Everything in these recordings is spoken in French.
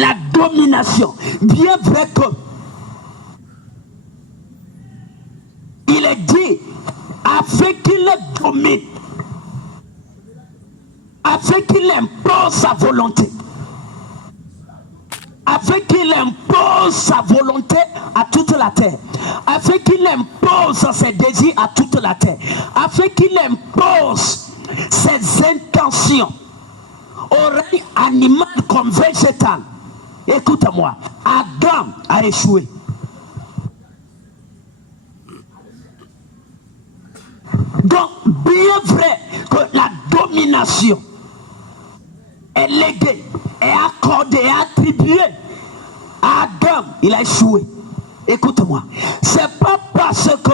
la domination. Bien vrai que il est dit, afin qu'il domine, afin qu'il impose sa volonté, afin qu'il impose sa volonté à toute la terre, afin qu'il impose ses désirs à toute la terre, afin qu'il impose ses intentions au règne animal comme végétal. Écoute-moi, Adam a échoué. Donc, bien vrai que la domination est léguée, est accordée, est attribuée à Adam, il a échoué. Écoute-moi, c'est pas parce que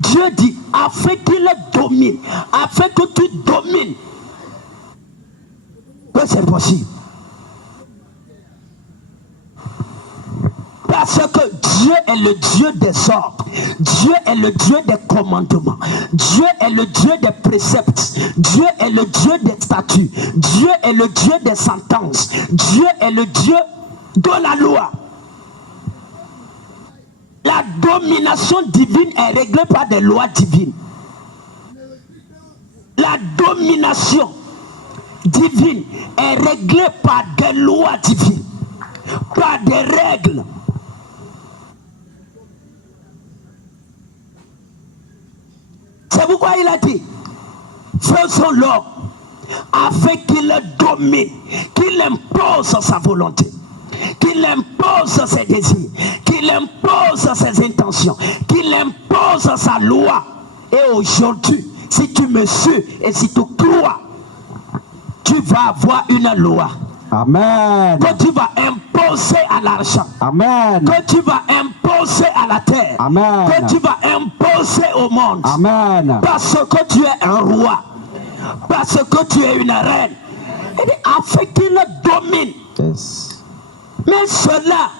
Dieu dit, afin qu'il domine, afin que tu domines, que c'est possible. Parce que Dieu est le Dieu des ordres, Dieu est le Dieu des commandements, Dieu est le Dieu des préceptes, Dieu est le Dieu des statuts, Dieu est le Dieu des sentences, Dieu est le Dieu de la loi. La domination divine est réglée par des lois divines. La domination divine est réglée par des lois divines, par des règles. C'est pourquoi il a dit, faisons l'homme afin qu'il domine, qu'il impose sa volonté, qu'il impose ses désirs, qu'il impose ses intentions, qu'il impose sa loi. Et aujourd'hui, si tu me suis et si tu crois, tu vas avoir une loi. Amen. Que tu vas imposer à l'argent. Amen. Que tu vas imposer à la terre. Amen. Que tu vas imposer au monde. Amen. Parce que tu es un roi. Parce que tu es une reine. Et afin qu'il domine. Yes. Mais cela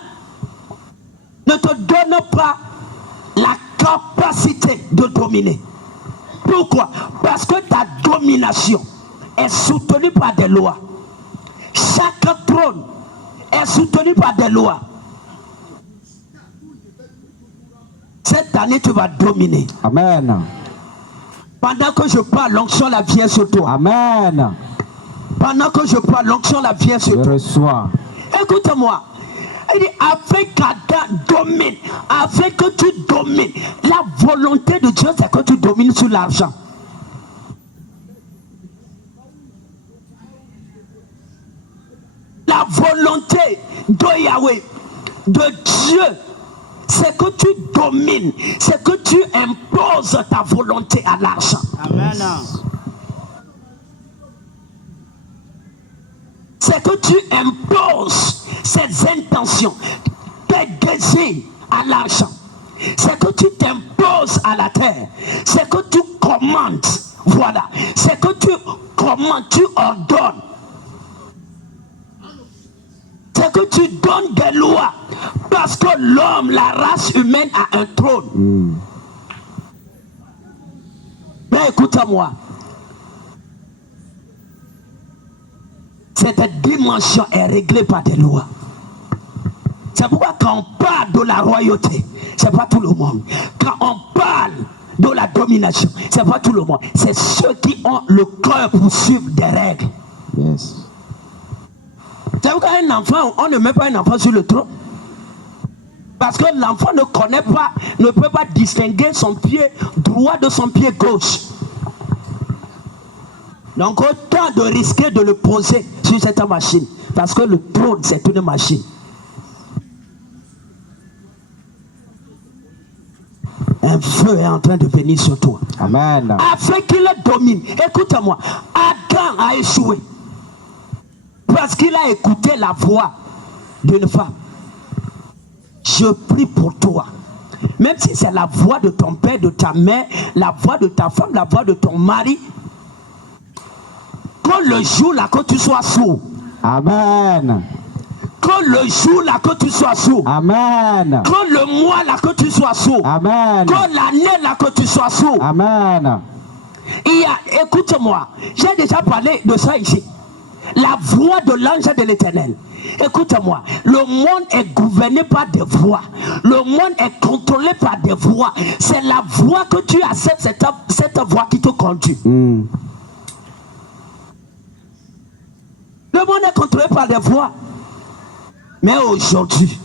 ne te donne pas la capacité de dominer. Pourquoi? Parce que ta domination est soutenue par des lois. Chaque trône est soutenu par des lois. Cette année, tu vas dominer. Amen. Pendant que je parle, l'onction la vient sur toi. Amen. Pendant que je parle, l'onction la vient sur Je toi. reçois. Écoute-moi. Il dit, afin qu'Adam domine, afin que tu domines. La volonté de Dieu, c'est que tu domines sur l'argent. La volonté de Yahweh, de Dieu, c'est que tu domines, c'est que tu imposes ta volonté à l'argent. Amen. C'est que tu imposes ces intentions, tes désirs à l'argent. C'est que tu t'imposes à la terre. C'est que tu commandes. Voilà. C'est que tu commandes, tu ordonnes. C'est que tu donnes des lois. Parce que l'homme, la race humaine a un trône. Mais écoute-moi. Cette dimension est réglée par des lois. C'est pourquoi quand on parle de la royauté, c'est pas tout le monde. Quand on parle de la domination, c'est pas tout le monde. C'est ceux qui ont le cœur pour suivre des règles. Yes. C'est pourquoi un enfant, on ne met pas un enfant sur le trône. Parce que l'enfant ne connaît pas, ne peut pas distinguer son pied droit de son pied gauche. Donc autant de risquer de le poser sur cette machine. Parce que le trône, c'est une machine. Un feu est en train de venir sur toi. Amen. Afin qu'il domine. Écoute-moi. Adam a échoué. Parce qu'il a écouté la voix d'une femme. Je prie pour toi. Même si c'est la voix de ton père, de ta mère, la voix de ta femme, la voix de ton mari. Quand le jour là que tu sois sourd. Amen. Quand le jour là que tu sois sourd. Amen. Quand le mois là que tu sois sourd. Amen. Quand l'année là que tu sois sourd. Amen. Il y a, écoute-moi, j'ai déjà parlé de ça ici. La voix de l'ange de l'Éternel. Écoute-moi, le monde est gouverné par des voix. Le monde est contrôlé par des voix. C'est la voix que tu acceptes, cette voix qui te conduit. Le monde est contrôlé par des voix. Mais aujourd'hui,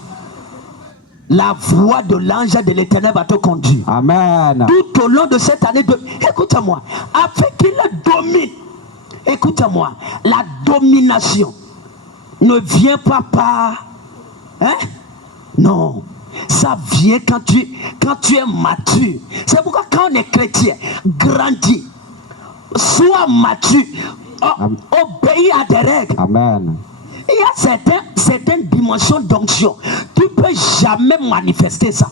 la voix de l'ange de l'Éternel va te conduire. Amen. Tout au long de cette année, écoute-moi, afin qu'il domine. Écoute-moi, la domination ne vient pas par... Non, ça vient quand tu es mature. C'est pourquoi quand on est chrétien, grandis, sois mature, obéis à des règles. Amen. Il y a certaines dimensions d'onction. Tu ne peux jamais manifester ça.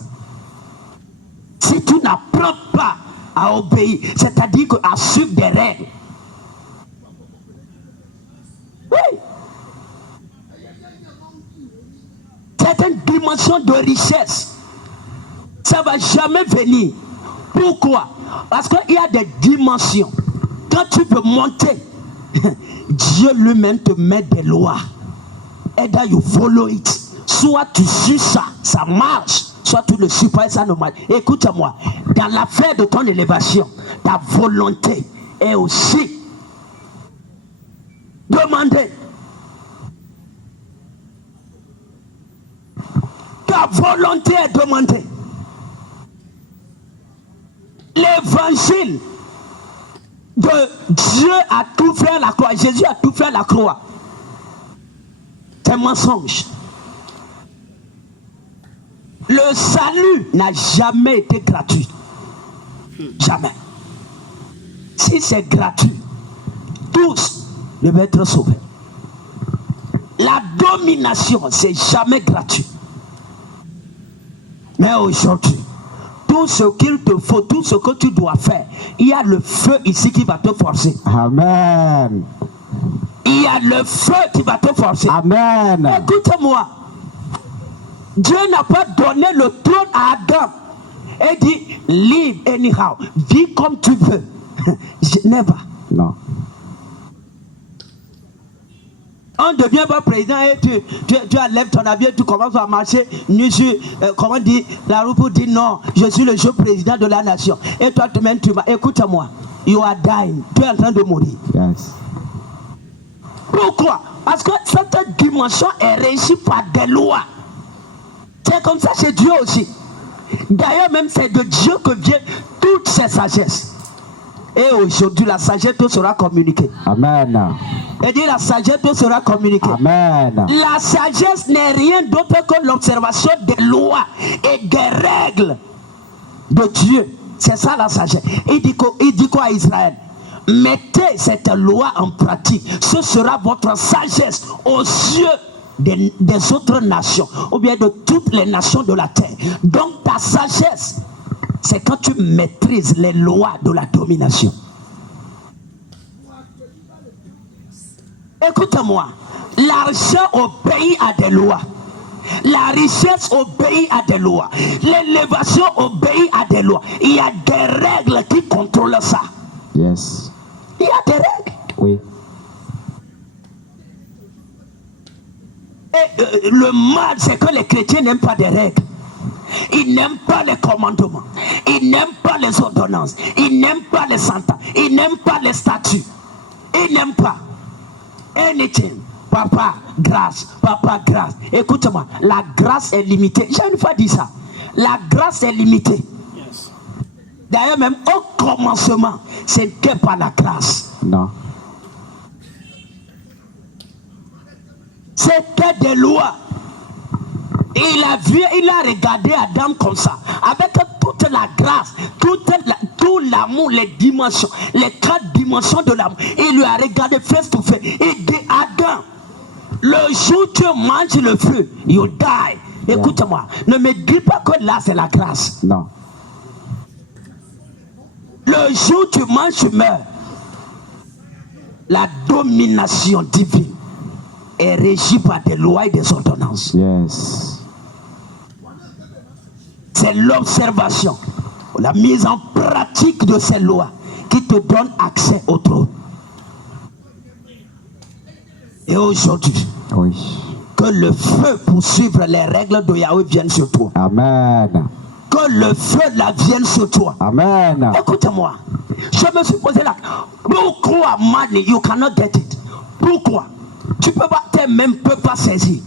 Si tu n'apprends pas à obéir, c'est-à-dire à suivre des règles. Oui. Certaines dimensions de richesse, ça ne va jamais venir. Pourquoi? Parce qu'il y a des dimensions. Quand tu veux monter, Dieu lui-même te met des lois. Either you follow it. Soit tu suis ça, ça marche. Soit tu ne suis pas, ça ne marche. Écoute-moi, dans l'affaire de ton élévation, ta volonté est aussi demandée. Ta volonté est demandée. L'évangile de Dieu a tout fait à la croix. Jésus a tout fait à la croix. C'est un mensonge. Le salut n'a jamais été gratuit. Jamais. Si c'est gratuit, tous devaient être sauvés. La domination, c'est jamais gratuit. Mais aujourd'hui, tout ce qu'il te faut, tout ce que tu dois faire, il y a le feu ici qui va te forcer. Amen. Il y a le feu qui va te forcer. Amen. Écoute-moi. Dieu n'a pas donné le trône à Adam et dit live anyhow, vis comme tu veux. Never. Non. On ne devient pas président et tu enlèves ton avion, tu commences à marcher nu sur, comment dire, la route pour dire non, je suis le jeune président de la nation. Et toi, tu-même, écoute-moi, you are dying, tu es en train de mourir. Yes. Pourquoi? Parce que cette dimension est régie par des lois. C'est comme ça chez Dieu aussi. D'ailleurs, même c'est de Dieu que vient toutes ces sagesses. Et aujourd'hui, la sagesse te sera communiquée. Amen. Et dit la sagesse te sera communiquée. Amen. La sagesse n'est rien d'autre que l'observation des lois et des règles de Dieu. C'est ça la sagesse. Il dit quoi à Israël? Mettez cette loi en pratique. Ce sera votre sagesse aux yeux des autres nations, ou bien de toutes les nations de la terre. Donc ta sagesse, c'est quand tu maîtrises les lois de la domination. Écoute-moi, l'argent obéit à des lois. La richesse obéit à des lois. L'élévation obéit à des lois. Il y a des règles qui contrôlent ça. Yes. Il y a des règles. Oui. Et le mal, c'est que les chrétiens n'aiment pas des règles. Ils n'aiment pas les commandements. Ils n'aiment pas les ordonnances. Ils n'aiment pas les sentences. Ils n'aiment pas les statuts. Ils n'aiment pas. Anything. Papa, grâce. Papa, grâce. Écoute-moi, la grâce est limitée. J'ai une fois dit ça. La grâce est limitée. Yes. D'ailleurs, même au commencement, ce n'était pas la grâce. Non. C'était des lois. Il a regardé Adam comme ça, avec toute la grâce, tout l'amour, les dimensions, les 4 dimensions de l'amour. Il lui a regardé face to face. Il dit Adam, le jour où tu manges le fruit, you die. Yeah. Écoute-moi, ne me dis pas que là c'est la grâce. Non. Le jour où tu manges, tu meurs. La domination divine est régie par des lois et des ordonnances. Yes. C'est l'observation, la mise en pratique de ces lois qui te donne accès au trône. Et aujourd'hui, Oui. que le feu pour suivre les règles de Yahweh vienne sur toi. Amen. Que le feu là vienne sur toi. Amen. Écoute-moi. Je me suis posé là. Pourquoi money you cannot get it? Pourquoi? Tu peux pas, même peux pas saisir.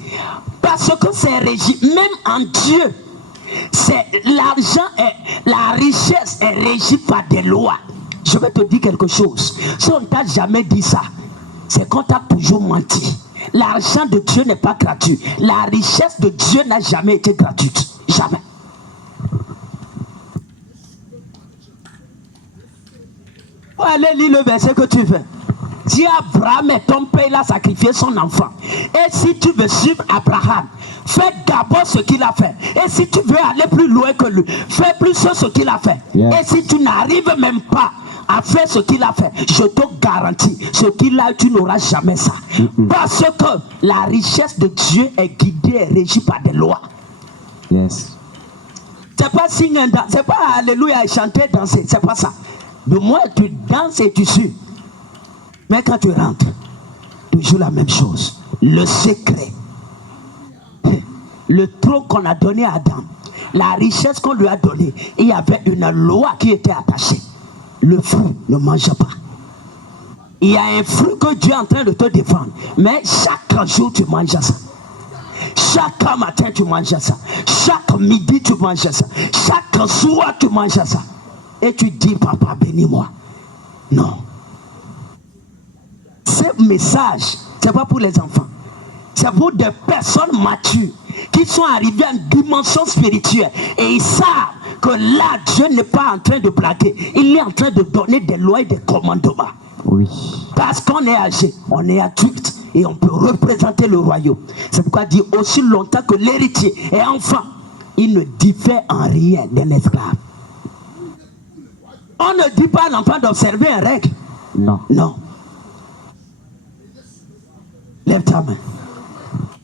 Parce que c'est régi, même en Dieu, c'est l'argent et la richesse est régie par des lois. Je vais te dire quelque chose. Si on t'a jamais dit ça, c'est qu'on t'a toujours menti. L'argent de Dieu n'est pas gratuit. La richesse de Dieu n'a jamais été gratuite. Jamais. Allez lire le verset que tu veux. Dis Abraham et ton père, il a sacrifié son enfant. Et si tu veux suivre Abraham, fais d'abord ce qu'il a fait. Et si tu veux aller plus loin que lui, fais plus ce qu'il a fait. Yes. Et si tu n'arrives même pas à faire ce qu'il a fait, je te garantis, ce qu'il a, tu n'auras jamais ça. Parce que la richesse de Dieu est guidée et régie par des lois. Yes. C'est pas signe, c'est pas alléluia et chanter, danser, c'est pas ça. De moins tu danses et tu suis. Mais quand tu rentres, toujours la même chose. Le secret, le trône qu'on a donné à Adam, la richesse qu'on lui a donnée, il y avait une loi qui était attachée. Le fruit ne mange pas. Il y a un fruit que Dieu est en train de te défendre. Mais chaque jour tu manges ça. Chaque matin tu manges ça. Chaque midi tu manges ça. Chaque soir tu manges ça. Et tu dis, papa, bénis-moi. Non. Ce message, ce n'est pas pour les enfants. C'est pour des personnes matures qui sont arrivées à une dimension spirituelle. Et ils savent que là, Dieu n'est pas en train de blaguer. Il est en train de donner des lois et des commandements. Oui. Parce qu'on est âgé, on est adulte et on peut représenter le royaume. C'est pourquoi il dit aussi longtemps que l'héritier est enfant, il ne diffère en rien d'un esclave. On ne dit pas à l'enfant d'observer une règle. Non. Non. Lève ta main.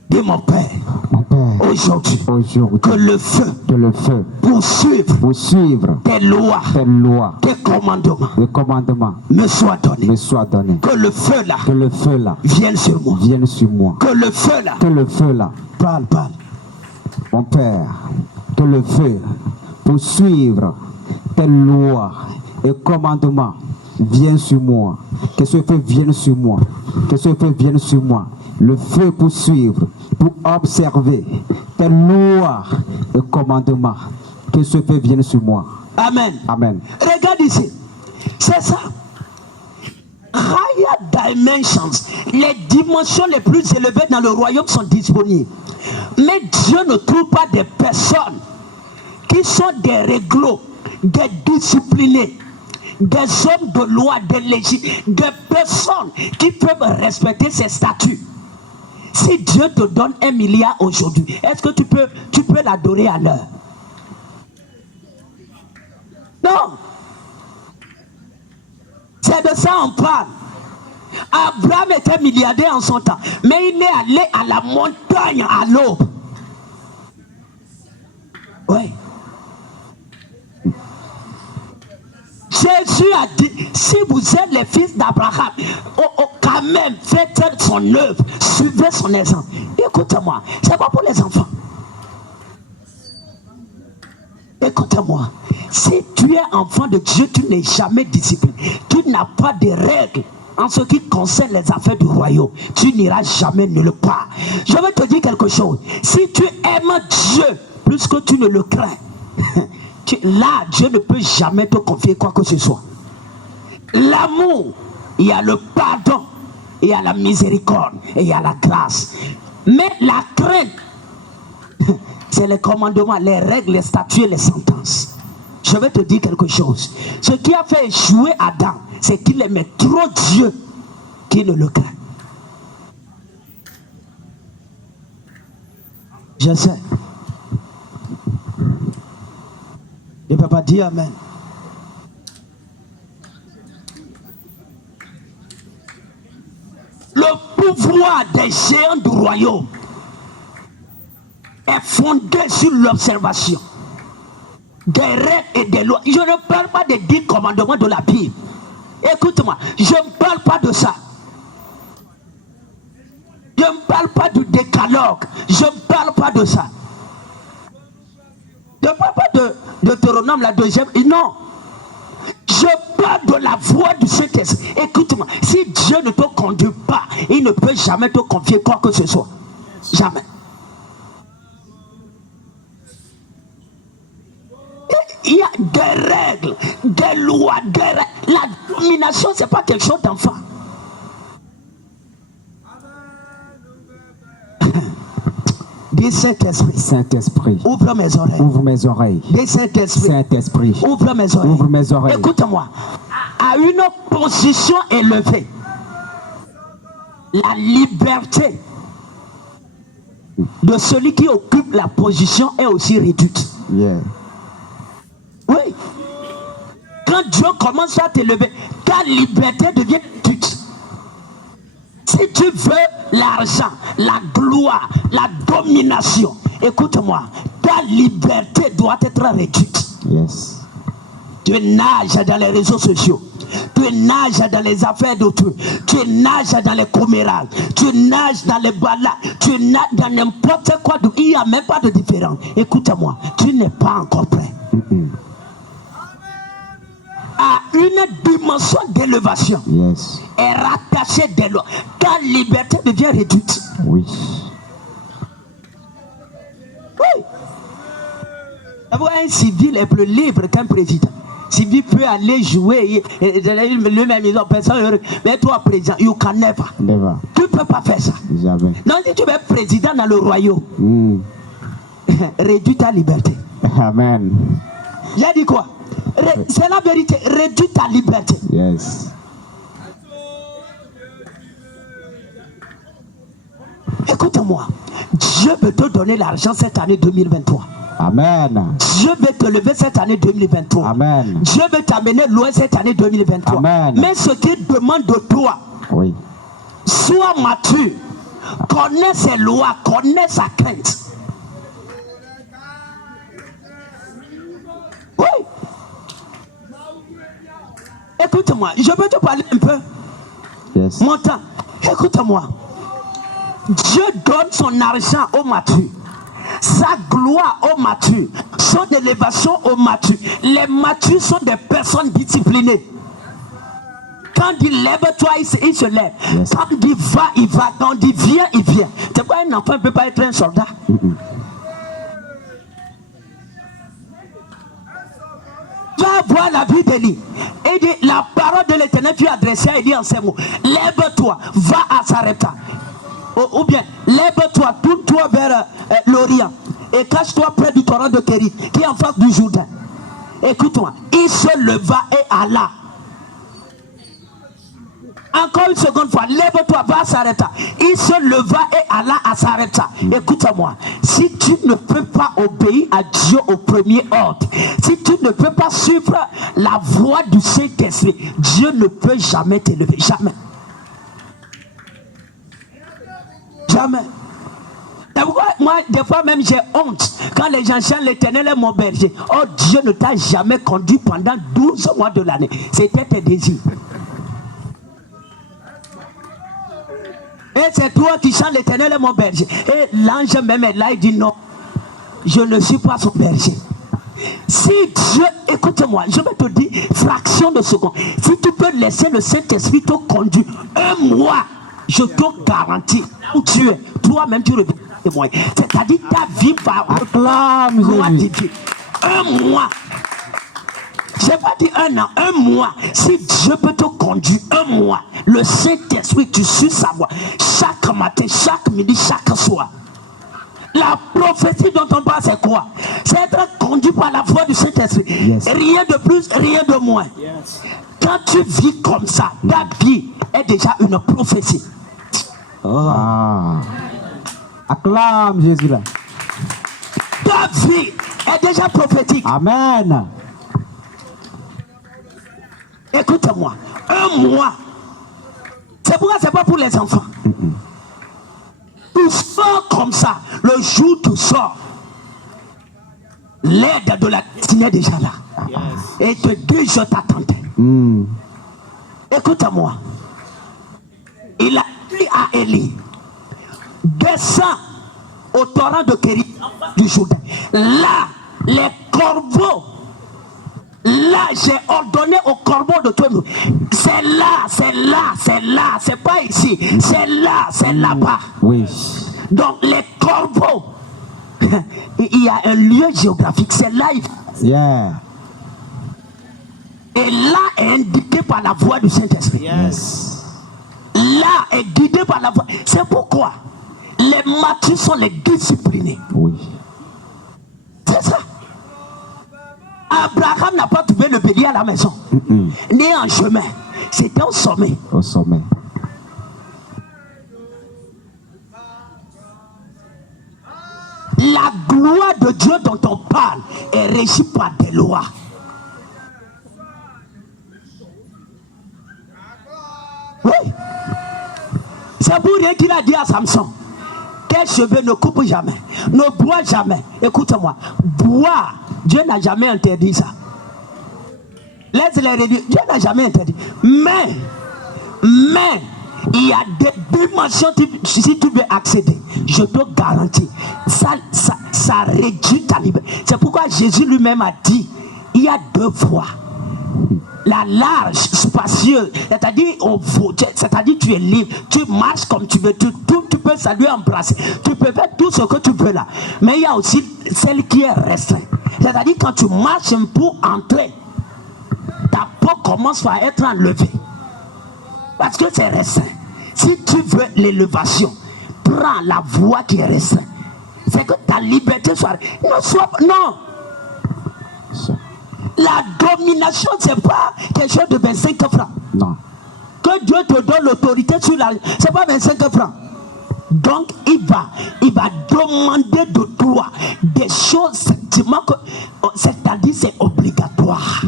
Dis mon Père, Mon Père, aujourd'hui, aujourd'hui, que le feu que le feu poursuivre tes tes lois, tes commandements les commandements me soient donnés. me soient donnés. Que le feu là Que le feu là vienne sur moi. vienne sur moi. Que le feu là, Que le feu là, parle. mon Père, que le feu pour suivre tes lois et commandements vienne sur moi. Que ce feu vienne sur moi. Que ce feu vienne sur moi. Le feu pour suivre, pour observer tes lois et commandements. Que ce feu vienne sur moi. Amen. Amen. Regarde ici. C'est ça. Higher dimensions. Les dimensions les plus élevées dans le royaume sont disponibles. Mais Dieu ne trouve pas des personnes qui sont des réglos, des disciplinés, des hommes de loi, des personnes qui peuvent respecter ses statuts. Si Dieu te donne 1 milliard aujourd'hui, est-ce que tu peux l'adorer à l'heure? Non. C'est de ça on parle. Abraham était milliardaire en son temps, mais il est allé à la montagne à l'aube. Oui. Jésus a dit, si vous êtes les fils d'Abraham, quand même, faites son œuvre, suivez son exemple. Écoutez-moi, c'est pas pour les enfants. Écoutez-moi, si tu es enfant de Dieu, tu n'es jamais discipliné. Tu n'as pas de règles en ce qui concerne les affaires du royaume. Tu n'iras jamais nulle part. Je vais te dire quelque chose. Si tu aimes Dieu plus que tu ne le crains, là, Dieu ne peut jamais te confier quoi que ce soit. L'amour, il y a le pardon, il y a la miséricorde, et il y a la grâce. Mais la crainte, c'est les commandements, les règles, les statuts et les sentences. Je vais te dire quelque chose. Ce qui a fait échouer Adam, c'est qu'il aimait trop Dieu qu'il ne le craint. Je sais. Il ne peut pas dire amen. Le pouvoir des géants du royaume est fondé sur l'observation des règles et des lois. Je ne parle pas des 10 commandements de la Bible. Écoute-moi, je ne parle pas de ça. Je ne parle pas du décalogue. Je ne parle pas de ça. Je ne parle pas de Deutéronome, la deuxième. Non. Je parle de la voix du Saint-Esprit. Écoute-moi. Si Dieu ne te conduit pas, il ne peut jamais te confier quoi que ce soit. Jamais. Il y a des règles, des lois, des règles. La domination, ce n'est pas quelque chose d'enfant. Dis Saint-Esprit. Saint-Esprit. Ouvre mes oreilles. Ouvre mes oreilles. Dis Saint-Esprit. Saint-Esprit. Ouvre mes oreilles. Ouvre mes oreilles. Écoute-moi. À une position élevée, la liberté de celui qui occupe la position est aussi réduite. Yeah. Oui. Quand Dieu commence à t'élever, ta liberté devient réduite. Si tu veux l'argent, la gloire, la domination, écoute-moi, ta liberté doit être réduite. Yes. Tu nages dans les réseaux sociaux. Tu nages dans les affaires d'autrui. Tu nages dans les commérages. Tu nages dans les balades. Tu nages dans n'importe quoi. Il n'y a même pas de différence. Écoute-moi, tu n'es pas encore prêt. À une dimension d'élévation, Yes. est rattachée des lois. Ta liberté devient réduite. Oui. Oui. D'abord, un civil est plus libre qu'un président. Civil peut aller jouer, lui-même, ils ont personne. Mais toi, président, you can never. Never. Tu ne peux pas faire ça. Jamais. Non, si tu veux être président dans le royaume, réduis ta liberté. Amen. J'ai dit quoi? C'est la vérité. Réduis ta liberté. Yes. Écoute-moi. Dieu veut te donner l'argent cette année 2023. Amen. Dieu veut te lever cette année 2023. Amen. Dieu veut t'amener loin cette année 2023. Amen. Mais ce qu'il demande de toi, Oui. sois mature, connais ses lois, connais sa crainte. Oui. Écoute-moi, je peux te parler un peu. Yes. Mon temps, écoute-moi. Dieu donne son argent aux matures, sa gloire aux matures, son élévation aux matures. Les matures sont des personnes disciplinées. Quand il dit lève-toi, il se lève. Yes. Quand il dit va, il va. Quand il dit viens, il vient. C'est pourquoi un enfant ne peut pas être un soldat. Va voir la vie d'Élie. Et dit, la parole de l'Éternel fut adressée à Élie en ces mots. Lève-toi, va à Sarepta. Ou bien, lève-toi, tourne-toi vers l'Orient. Et cache-toi près du torrent de Kérit, qui est en face du Jourdain. Écoute-moi, il se leva et alla. Encore une seconde fois, lève-toi, va à Sarepta. Il se leva et alla à Sarepta. Écoute-moi, si tu ne peux pas obéir à Dieu au premier ordre, si tu ne peux pas suivre la voie du Saint-Esprit, Dieu ne peut jamais t'élever, jamais. Jamais. C'est pourquoi moi, des fois même, j'ai honte quand les gens chantent l'Éternel est mon berger. Oh, Dieu ne t'a jamais conduit pendant 12 mois de l'année. C'était tes désirs. Et c'est toi qui chantes l'Éternel est mon berger. Et l'ange même est là, il dit non, je ne suis pas son berger. Si Dieu, écoute-moi, je vais te dire, fraction de seconde, si tu peux laisser le Saint-Esprit te conduire un mois, je te garantis, où tu es, toi-même tu reviens témoin. C'est-à-dire ta vie va Acclame Jésus. un mois. Je n'ai pas dit un an, un mois. Si Dieu peut te conduire un mois, le Saint-Esprit, tu suis sa voix. Chaque matin, chaque midi, chaque soir. La prophétie dont on parle, c'est quoi? C'est être conduit par la voix du Saint-Esprit. Yes. Rien de plus, rien de moins. Yes. Quand tu vis comme ça, ta vie est déjà une prophétie. Ah. Acclame Jésus là. Ta vie est déjà prophétique. Amen. Écoute-moi, un mois, c'est pourquoi c'est pas pour les enfants. Tu sors comme ça, le jour où tu sors, l'aide de la destinée est déjà là. Et te dit, je t'attendais. Écoute-moi, il a dit à Élie, descend au torrent de Kérit du Jourdain. Là, les corbeaux, là, j'ai ordonné aux corbeaux de te nourrir. C'est là, c'est pas ici, c'est là, c'est là-bas. Oui. Donc, les corbeaux, il y a un lieu géographique, c'est là. Yeah. Et là est indiqué par la voix du Saint-Esprit. Yes. Là est guidé par la voix. C'est pourquoi les matures sont les disciplinés. Oui. C'est ça. Abraham n'a pas trouvé le bélier à la maison, ni en chemin. C'était au sommet. Au sommet. La gloire de Dieu dont on parle est régie par des lois. Oui. C'est pour rien qu'il a dit à Samson: tes cheveux ne coupent jamais, ne bois jamais. Écoute-moi, boire, Dieu n'a jamais interdit ça. Laisse-les réduire, Dieu n'a jamais interdit. Mais, il y a des dimensions, si tu veux accéder, je te garantis, ça réduit ta liberté. C'est pourquoi Jésus lui-même a dit, il y a deux voies. La large, spacieuse, c'est-à-dire tu es libre, tu marches comme tu veux, tu peux saluer, embrasser, tu peux faire tout ce que tu veux là. Mais il y a aussi celle qui est restreinte. C'est-à-dire quand tu marches pour entrer, ta peau commence à être enlevée. Parce que c'est restreint. Si tu veux l'élévation, prends la voie qui est restreinte. C'est que ta liberté soit... Non. La domination, c'est pas quelque chose de 25 francs. Non. Que Dieu te donne l'autorité sur la... C'est pas 25 francs. Donc, il va demander de toi des choses, c'est-à-dire c'est obligatoire.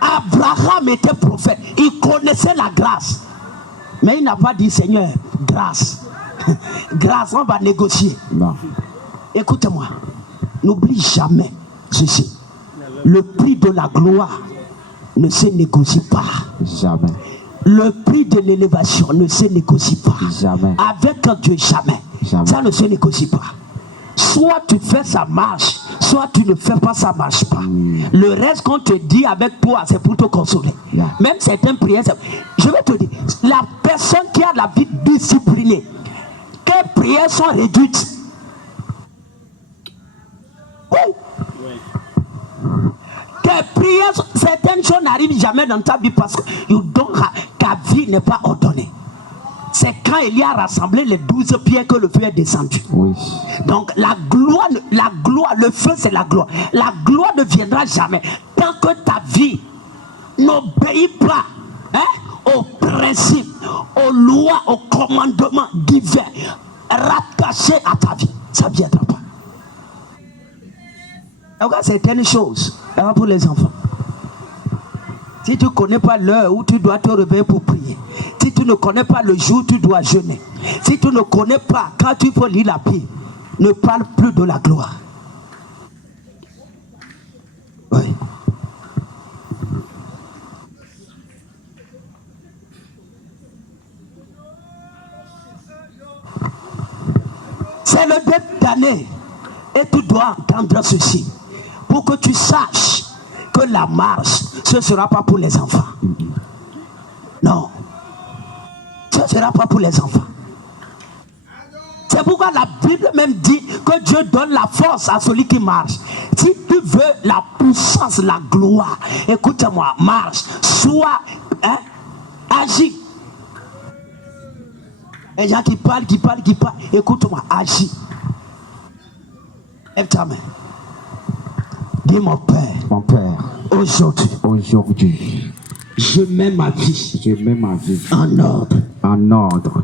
Abraham était prophète. Il connaissait la grâce. Mais il n'a pas dit, Seigneur, grâce. Grâce, on va négocier. Non. Écoute-moi. N'oublie jamais ceci. Le prix de la gloire ne se négocie pas. Jamais. Le prix de l'élévation ne se négocie pas. Jamais. Avec Dieu, jamais. Ça ne se négocie pas. Soit tu fais sa marche, soit tu ne fais pas, ça marche pas. Le reste qu'on te dit avec toi, c'est pour te consoler. Même certaines prières, je vais te dire, la personne qui a la vie disciplinée, quelles prières sont réduites? Tes prières, certaines choses n'arrivent jamais dans ta vie parce que ta vie n'est pas ordonnée. C'est quand il y a rassemblé les 12 pierres que le feu est descendu. Oui. Donc la gloire, le feu c'est la gloire. La gloire ne viendra jamais tant que ta vie n'obéit pas aux principes, aux lois, aux commandements divers rattachés à ta vie. Ça ne viendra pas. Donc certaines choses, pour les enfants. Si tu ne connais pas l'heure où tu dois te réveiller pour prier, si tu ne connais pas le jour où tu dois jeûner, si tu ne connais pas quand tu faut lire la Bible, ne parle plus de la gloire. Oui. C'est le début d'année et tu dois entendre ceci pour que tu saches que la marche, ce ne sera pas pour les enfants. Non. Ce ne sera pas pour les enfants. C'est pourquoi la Bible même dit que Dieu donne la force à celui qui marche. Si tu veux la puissance, la gloire, écoute-moi, marche, sois, agis. Les gens qui parlent, écoute-moi, agis. Lève ta main. Dis mon Père, aujourd'hui, je mets ma vie, en ordre,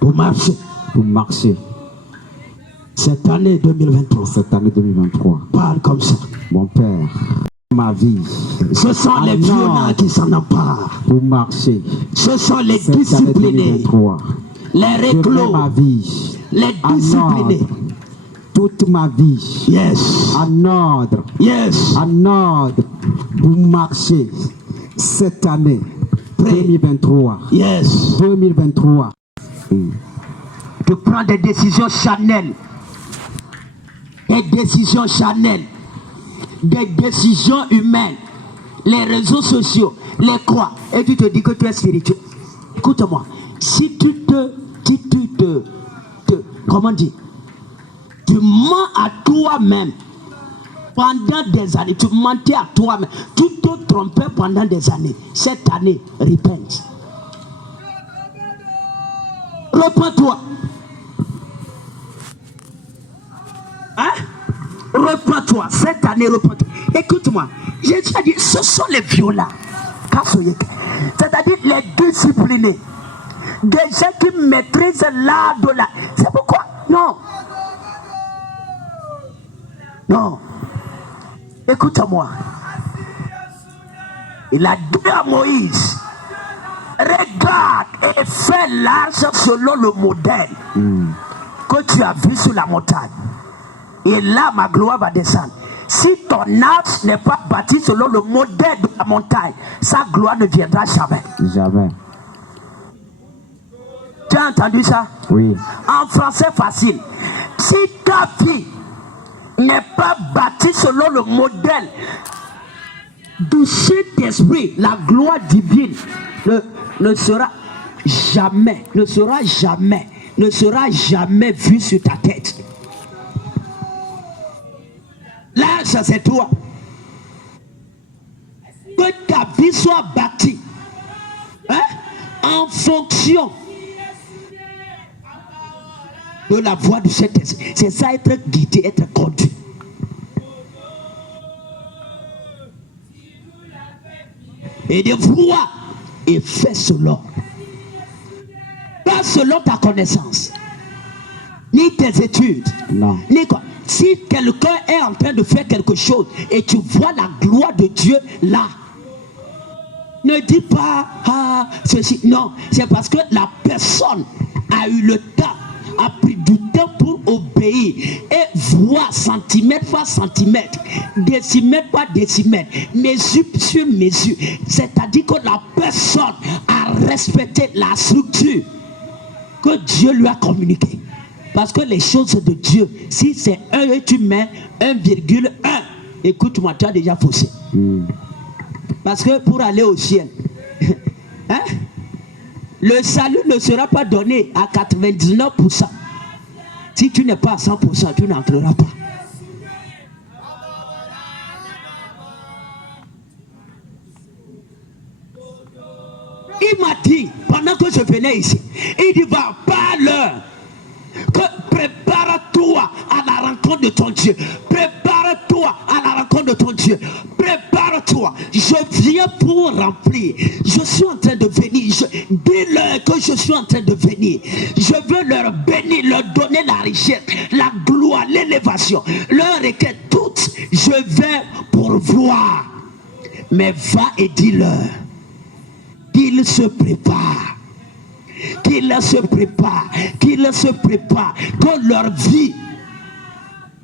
pour marcher. Cette année 2023, parle comme ça. Mon Père, ma vie. Ce sont les violents qui s'en emparent. Pour marcher. Ce sont les disciplinés, les réclos, ma vie. Les disciplinés. Toute ma vie, yes, en ordre, yes, en ordre, pour marcher cette année Pray. 2023. Yes. 2023. Tu prends des décisions charnelles. Des décisions charnelles. Des décisions humaines. Les réseaux sociaux. Les croix. Et tu te dis que tu es spirituel. Écoute-moi. Si tu te comment dire? Tu mens à toi-même. Pendant des années, tu mentais à toi-même. Tu te trompais pendant des années. Cette année, repente. Repends-toi. Hein? Repends-toi. Cette année, repends-toi. Écoute-moi. Jésus a dit, ce sont les violents. C'est-à-dire les disciplinés. Des gens qui maîtrisent l'art de la... C'est pourquoi? Non. Non. Écoute-moi. Il a dit à Moïse, regarde et fais l'arche selon le modèle que tu as vu sur la montagne. Et là, ma gloire va descendre. Si ton arche n'est pas bâtie selon le modèle de la montagne, sa gloire ne viendra jamais. Jamais. Tu as entendu ça? Oui. En français facile. Si ta vie n'est pas bâtie selon le modèle du Saint-Esprit, la gloire divine ne sera jamais vue sur ta tête. Là, ça c'est toi. Que ta vie soit bâtie en fonction de la voix du Saint-Esprit. C'est ça, être guidé, être conduit. Et de voir et faire selon. Pas selon ta connaissance, ni tes études, Non. ni quoi. Si quelqu'un est en train de faire quelque chose et tu vois la gloire de Dieu là, ne dis pas ceci. Non, c'est parce que la personne a eu le temps, a pris du temps pour obéir et voir centimètre par centimètre, décimètre par décimètre, mesure sur mesure. C'est-à-dire que la personne a respecté la structure que Dieu lui a communiquée. Parce que les choses de Dieu, si c'est 1 et tu mets 1,1, écoute-moi, tu as déjà faussé. Parce que pour aller au ciel, le salut ne sera pas donné à 99%. Si tu n'es pas à 100%, tu n'entreras pas. Il m'a dit, pendant que je venais ici, il dit, va pas l'heure. Que prépare-toi à la rencontre de ton Dieu. Prépare-toi à la rencontre de ton Dieu. Prépare-toi. Je viens pour remplir. Je suis en train de venir. Dis-leur que je suis en train de venir. Je veux leur bénir, leur donner la richesse, la gloire, l'élévation, leur requête toutes. Je vais pourvoir. Mais va et dis-leur qu'ils se préparent. Qu'ils se préparent, que leur vie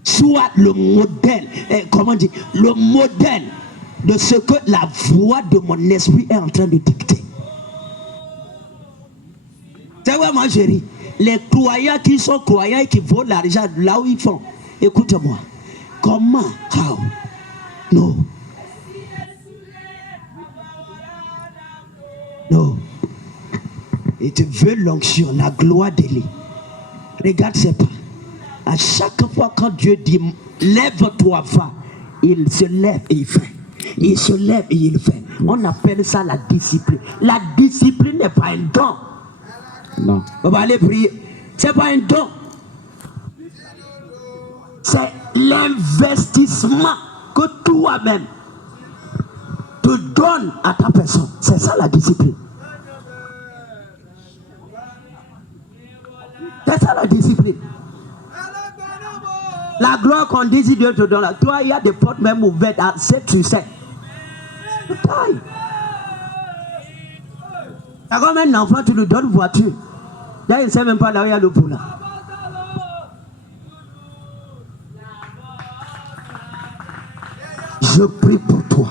soit le modèle, comment dire, le modèle de ce que la voix de mon esprit est en train de dicter. C'est vrai, moi je ris. Les croyants qui sont croyants et qui volent l'argent là où ils font, écoute-moi, comment, how, no, no. Et tu veux l'onction, la gloire d'Élie. Regarde ces pas. À chaque fois quand Dieu dit lève-toi, va, il se lève et il fait. Il se lève et il fait. On appelle ça la discipline. La discipline n'est pas un don. Non. On va aller prier. C'est pas un don. C'est l'investissement que toi-même te donnes à ta personne. C'est ça la discipline. C'est ça la discipline. La gloire qu'on dit, Dieu te donne. Toi, il y a des portes même ouvertes à 7 sur 7. Taille. T'as comme un enfant, tu lui donnes une voiture. Là, il ne sait même pas là où il y a le poulain. Je prie pour toi.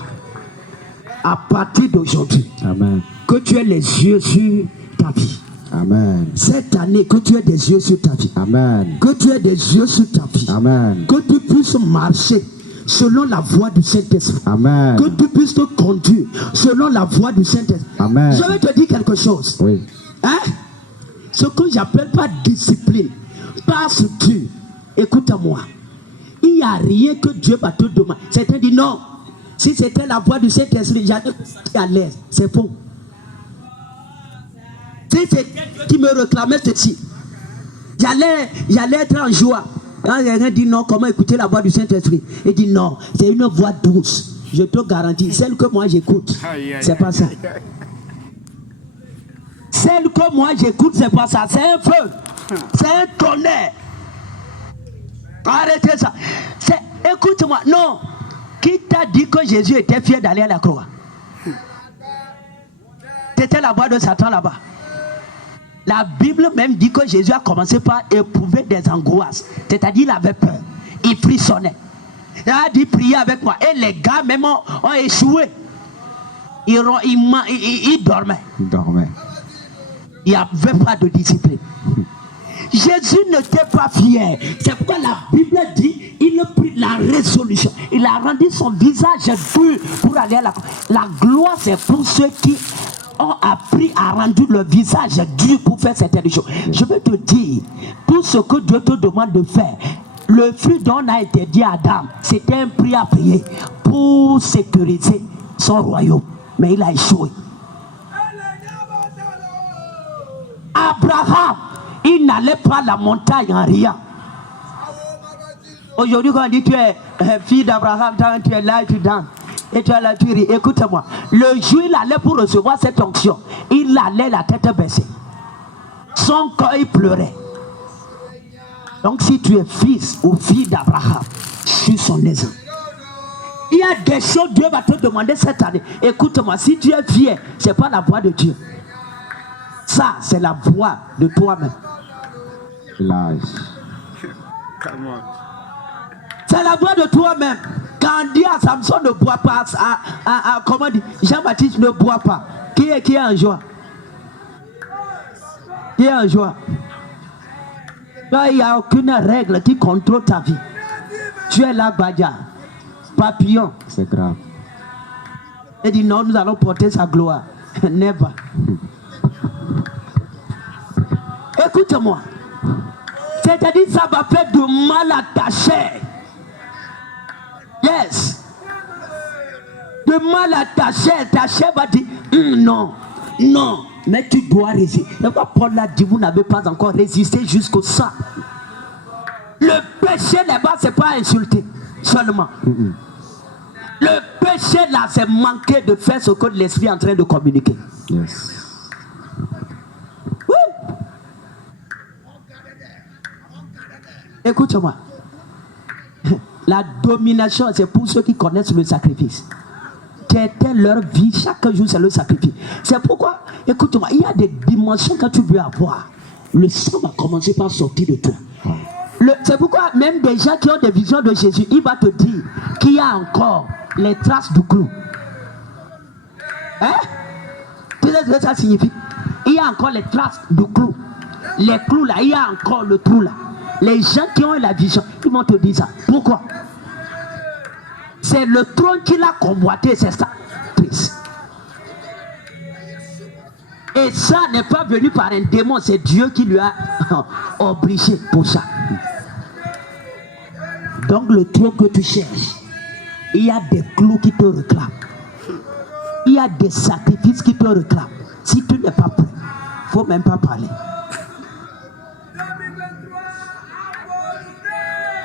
à partir d'aujourd'hui, Amen. que tu aies les yeux sur ta vie. Amen. Cette année, que tu aies des yeux sur ta vie. Amen. Que tu aies des yeux sur ta vie. Amen. Que tu puisses marcher selon la voie du Saint-Esprit. Amen. Que tu puisses te conduire selon la voie du Saint-Esprit. Amen. Je vais te dire quelque chose. Oui. Hein? Ce que j'appelle pas discipline, pas structure. Écoute-moi. Il n'y a rien que Dieu va te demander. Certains disent non. Si c'était la voie du Saint-Esprit, j'allais être à l'aise. C'est faux. Si c'est Dieu qui me réclamait ceci, j'allais être en joie. Quand quelqu'un dit non, comment écouter la voix du Saint-Esprit? Il dit non, c'est une voix douce. Je te garantis, celle que moi j'écoute, c'est pas ça. Celle que moi j'écoute, c'est pas ça. C'est un feu, c'est un tonnerre. Arrêtez ça. Écoute-moi, non. Qui t'a dit que Jésus était fier d'aller à la croix? C'était la voix de Satan là-bas. La Bible même dit que Jésus a commencé par éprouver des angoisses. C'est-à-dire il avait peur. Il frissonnait. Il a dit priez avec moi. Et les gars même ont échoué. Ils dormaient. Il dormait. Il n'y avait pas de discipline. Jésus n'était pas fier. C'est pourquoi la Bible dit il a pris la résolution. Il a rendu son visage dur pour aller à la croix. La gloire, c'est pour ceux qui ont appris à rendre le visage dur pour faire certaines choses. Je veux te dire, tout ce que Dieu te demande de faire, le fruit dont on a été dit à Adam, c'était un prix à payer pour sécuriser son royaume. Mais il a échoué. Abraham, il n'allait pas la montagne en riant. Aujourd'hui, quand on dit tu es fille d'Abraham, tu es là et tu danses. Et tu as la tuerie. Écoute-moi. Le jour il allait pour recevoir cette onction, il allait la tête baissée. Son corps il pleurait. Donc si tu es fils ou fille d'Abraham, suis son exemple. Il y a des choses Dieu va te demander cette année. Écoute-moi, si tu es fier, c'est pas la voix de Dieu. Ça, c'est la voix de toi-même. L'âge. C'est la voix de toi-même. Quand on dit à Samson ne boit pas, comment dit Jean-Baptiste ne boit pas. Qui est en joie? Qui est en joie? Là, il n'y a aucune règle qui contrôle ta vie. Tu es là, Badia, papillon. C'est grave. Il dit non, nous allons porter sa gloire. Never. Écoute-moi. C'est-à-dire ça va faire du mal à ta chair. Yes. De mal à ta chair va dire non, non, mais tu dois résister. Et pourquoi Paul l'a dit, vous n'avez pas encore résisté jusqu'au sang. Le péché là-bas, c'est pas insulter seulement. Le péché là, c'est manquer de faire ce que l'esprit est en train de communiquer. Yes. Oui. Écoute-moi. La domination, c'est pour ceux qui connaissent le sacrifice. C'était leur vie, chaque jour c'est le sacrifice. C'est pourquoi, écoute-moi, il y a des dimensions que tu veux avoir. Le sang va commencer par sortir de toi. C'est pourquoi même des gens qui ont des visions de Jésus, il va te dire qu'il y a encore les traces du clou. Hein? Tu sais ce que ça signifie? Il y a encore les traces du clou. Les clous là, il y a encore le trou là. Les gens qui ont la vision, ils vont te dire ça. Pourquoi? C'est le trône qu'il a convoité, c'est ça. Et ça n'est pas venu par un démon, c'est Dieu qui lui a obligé pour ça. Donc le trône que tu cherches, il y a des clous qui te réclament. Il y a des sacrifices qui te réclament. Si tu n'es pas prêt, il ne faut même pas parler.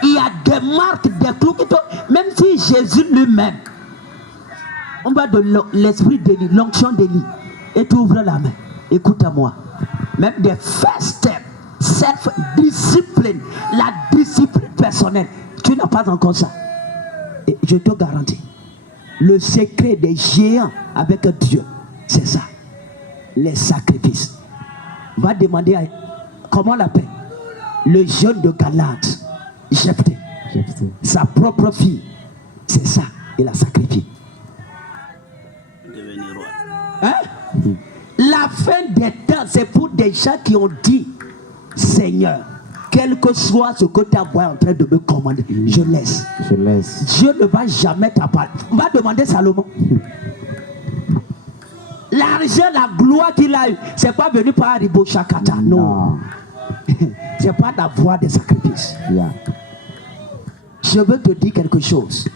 Il y a des marques, des clous qui te... Même si Jésus lui-même, on va de l'esprit d'Élie, l'onction d'Élie, et tu ouvres la main. Écoute-moi. Même des first steps, self-discipline, la discipline personnelle, tu n'as pas encore ça. Et je te garantis, le secret des géants avec Dieu, c'est ça. Les sacrifices. Va demander à... Comment on l'appelle? Le jeune de Galate. Jephthé. Sa propre fille, c'est ça, il a sacrifié. Hein? La fin des temps, c'est pour des gens qui ont dit, Seigneur, quel que soit ce que tu as en train de me commander, je laisse. Je laisse. Dieu ne va jamais t'appartenir. On va demander Salomon. L'argent, la gloire qu'il a eu, c'est pas venu par Ribo Shakata. Non. C'est pas d'avoir des sacrifices. Yeah. Je veux te dire quelque chose.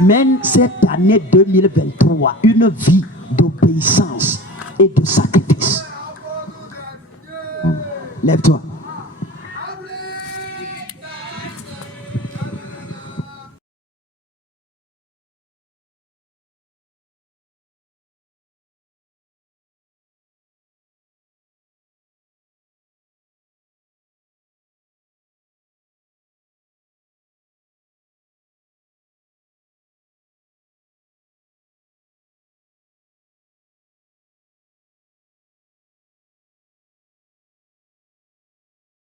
Même cette année 2023, une vie d'obéissance et de sacrifice. Lève-toi.